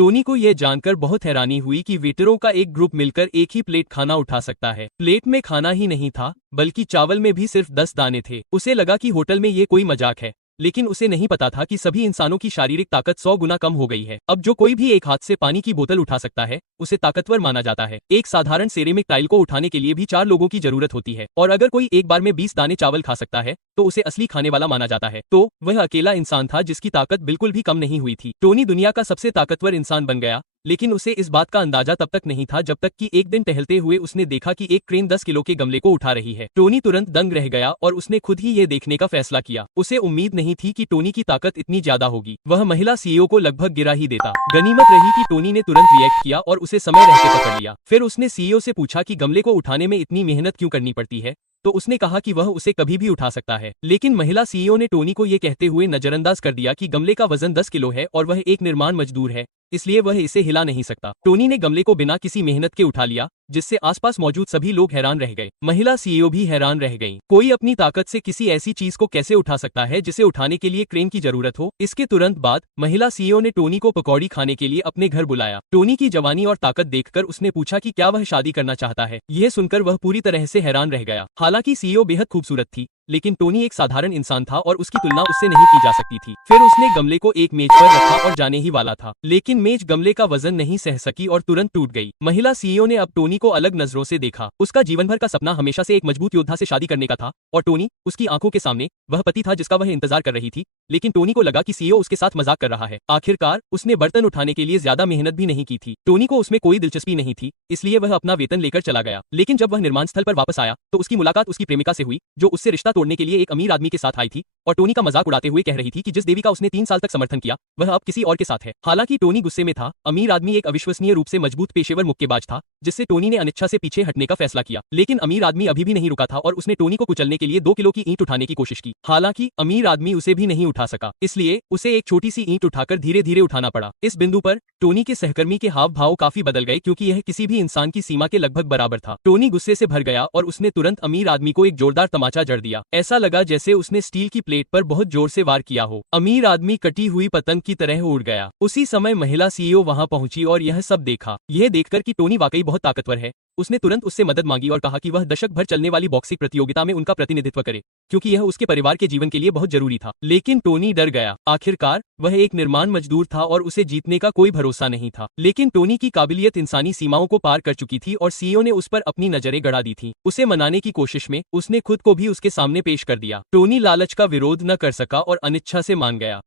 Tony को यह जानकर बहुत हैरानी हुई कि वेटरों का एक ग्रुप मिलकर एक ही प्लेट खाना उठा सकता है। प्लेट में खाना ही नहीं था बल्कि चावल में भी सिर्फ 10 दाने थे। उसे लगा कि होटल में ये कोई मजाक है, लेकिन उसे नहीं पता था कि सभी इंसानों की शारीरिक ताकत 100 गुना कम हो गई है। अब जो कोई भी एक हाथ से पानी की बोतल उठा सकता है उसे ताकतवर माना जाता है। एक साधारण सेरेमिक टाइल को उठाने के लिए भी 4 लोगों की जरूरत होती है, और अगर कोई एक बार में 20 दाने चावल खा सकता है तो उसे असली खाने वाला माना जाता है। तो वह अकेला इंसान था जिसकी ताकत बिल्कुल भी कम नहीं हुई थी। टोनी दुनिया का सबसे ताकतवर इंसान बन गया, लेकिन उसे इस बात का अंदाजा तब तक नहीं था जब तक कि एक दिन टहलते हुए उसने देखा कि एक क्रेन 10 किलो के गमले को उठा रही है। टोनी तुरंत दंग रह गया और उसने खुद ही ये देखने का फैसला किया। उसे उम्मीद नहीं थी कि टोनी की ताकत इतनी ज्यादा होगी। वह महिला सीईओ को लगभग गिरा ही देता। गनीमत रही कि टोनी ने तुरंत रिएक्ट किया और उसे समय रहते पकड़ लिया। फिर उसने सीईओ से पूछा कि गमले को उठाने में इतनी मेहनत क्यों करनी पड़ती है, तो उसने कहा कि वह उसे कभी भी उठा सकता है। लेकिन महिला सीईओ ने टोनी को ये कहते हुए नजरअंदाज कर दिया कि गमले का वजन 10 किलो है और वह एक निर्माण मजदूर है, इसलिए वह इसे हिला नहीं सकता। टोनी ने गमले को बिना किसी मेहनत के उठा लिया, जिससे आसपास मौजूद सभी लोग हैरान रह गए। महिला सीईओ भी हैरान रह गईं। कोई अपनी ताकत से किसी ऐसी चीज को कैसे उठा सकता है जिसे उठाने के लिए क्रेन की जरूरत हो। इसके तुरंत बाद महिला सीईओ ने टोनी को पकौड़ी खाने के लिए अपने घर बुलाया। टोनी की जवानी और ताकत देखकर उसने पूछा कि क्या वह शादी करना चाहता है। यह सुनकर वह पूरी तरह से हैरान रह गया। हालांकि सीईओ बेहद खूबसूरत थी, लेकिन टोनी एक साधारण इंसान था और उसकी तुलना उससे नहीं की जा सकती थी। फिर उसने गमले को एक मेज पर रखा और जाने ही वाला था, लेकिन मेज गमले का वजन नहीं सह सकी और तुरंत टूट गई। महिला सीईओ ने अब टोनी को अलग नजरों से देखा। उसका जीवन भर का सपना हमेशा से एक मजबूत योद्धा से शादी करने का था, और टोनी उसकी आंखों के सामने वह पति था जिसका वह इंतजार कर रही थी। लेकिन टोनी को लगा कि सीईओ उसके साथ मजाक कर रहा है। आखिरकार उसने बर्तन उठाने के लिए ज्यादा मेहनत भी नहीं की थी। टोनी को उसमें कोई दिलचस्पी नहीं थी, इसलिए वह अपना वेतन लेकर चला गया। लेकिन जब वह निर्माण स्थल पर वापस आया तो उसकी मुलाकात उसकी प्रेमिका से हुई, जो उससे रिश्ता तोड़ने के लिए एक अमीर आदमी के साथ आई थी और टोनी का मजाक उड़ाते हुए कह रही थी कि जिस देवी का उसने 3 साल तक समर्थन किया वह अब किसी और के साथ है। हालांकि टोनी गुस्से में था। अमीर आदमी एक अविश्वसनीय रूप से मजबूत पेशेवर मुक्केबाज था, जिससे टोनी ने अनिच्छा से पीछे हटने का फैसला किया। लेकिन अमीर आदमी अभी भी नहीं रुका था और उसने टोनी को कुचलने के लिए 2 किलो की ईंट उठाने की कोशिश की। हालांकि अमीर आदमी उसे भी नहीं उठा सका, इसलिए उसे एक छोटी सी ईंट उठाकर धीरे धीरे उठाना पड़ा। इस बिंदु पर टोनी के सहकर्मी के हाव भाव काफी बदल गए, क्योंकि यह किसी भी इंसान की सीमा के लगभग बराबर था। टोनी गुस्से से भर गया और उसने तुरंत अमीर आदमी को एक जोरदार तमाचा जड़ दिया। ऐसा लगा जैसे उसने स्टील की प्लेट पर बहुत जोर से वार किया हो। अमीर आदमी कटी हुई पतंग की तरह उड़ गया। उसी समय महिला सीईओ वहां पहुंची और यह सब देखा। यह देखकर कि टोनी वाकई बहुत ताकतवर है, उसने तुरंत उससे मदद मांगी और कहा कि वह दशक भर चलने वाली बॉक्सिंग प्रतियोगिता में उनका प्रतिनिधित्व करे, क्योंकि यह उसके परिवार के जीवन के लिए बहुत जरूरी था। लेकिन टोनी डर गया। आखिरकार वह एक निर्माण मजदूर था और उसे जीतने का कोई भरोसा नहीं था। लेकिन टोनी की काबिलियत इंसानी सीमाओं को पार कर चुकी थी और सीईओ ने उस पर अपनी नजरें गड़ा दी थीं। उसे मनाने की कोशिश में उसने खुद को भी उसके सामने पेश कर दिया। टोनी लालच का विरोध न कर सका और अनिच्छा से मान गया।